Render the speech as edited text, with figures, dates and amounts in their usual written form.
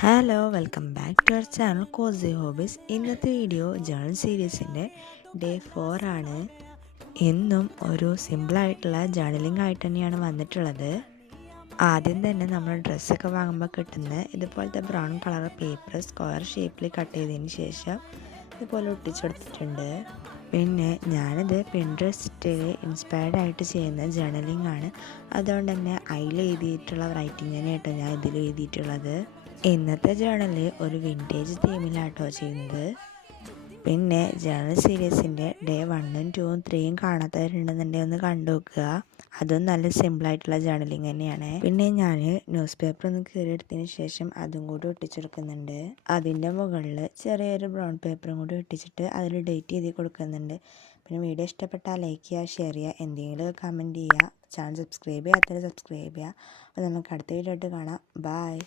Hello welcome back to our channel cozy hobbies. ഇന്നത്തെ video journal സീരീസിൻ്റെ day 4 ആണ്. ഇന്നും ഒരു സിമ്പിളായിട്ടുള്ള ജേണലിംഗ് ആയിട്ട് തന്നെയാണ് വന്നിട്ടുള്ളത്. ആദ്യം തന്നെ നമ്മൾ ഡ്രസ്സൊക്കെ വാങ്ങുമ്പോൾ കിട്ടുന്ന ഇതുപോലത്തെ ബ്രൗൺ കളർ പേപ്പർ സ്ക്വയർ ഷേപ്പിൽ കട്ട് ചെയ്തതിന് ശേഷം ഇതുപോലെ ഒട്ടിച്ചെടുത്തിട്ടുണ്ട്. പിന്നെ ഞാനിത് പിൻട്രസ്റ്റിൽ ഇൻസ്പയർഡ് ആയിട്ട് ചെയ്യുന്ന ജേണലിംഗ് ആണ്. അതുകൊണ്ട് തന്നെ അതിൽ എഴുതിയിട്ടുള്ള റൈറ്റിംഗ് തന്നെയാട്ടോ ഞാൻ ഇതിൽ എഴുതിയിട്ടുള്ളത്. ഇന്നത്തെ ജേണലിൽ ഒരു വിൻറ്റേജ് തീമിലാട്ടോ ചെയ്യുന്നത്. പിന്നെ ജേണൽ സീരീസിൻ്റെ ഡേ 1ഉം 2ഉം 3ഉം കാണാത്തവരുണ്ടെന്നുണ്ടെങ്കിൽ ഒന്ന് കണ്ടു നോക്കുക. അതും നല്ല സിമ്പിളായിട്ടുള്ള ജേണലിങ് തന്നെയാണ്. പിന്നെ ഞാൻ ന്യൂസ് പേപ്പർ ഒന്ന് കീറിയെടുത്തതിന് ശേഷം അതും കൂടി ഒട്ടിച്ചെടുക്കുന്നുണ്ട്. അതിൻ്റെ മുകളിൽ ചെറിയൊരു ബ്രൗൺ പേപ്പറും കൂടി ഒട്ടിച്ചിട്ട് അതിൽ ഡേറ്റ് എഴുതി കൊടുക്കുന്നുണ്ട്. പിന്നെ വീഡിയോ ഇഷ്ടപ്പെട്ടാൽ ലൈക്ക് ചെയ്യുക, ഷെയർ ചെയ്യുക, എന്തെങ്കിലും കമൻറ്റ് ചെയ്യുക. ചാനൽ സബ്സ്ക്രൈബ് ചെയ്യാത്തവർ സബ്സ്ക്രൈബ് ചെയ്യുക. അപ്പോൾ നമുക്ക് അടുത്ത വീഡിയോ ആയിട്ട് കാണാം. ബൈ.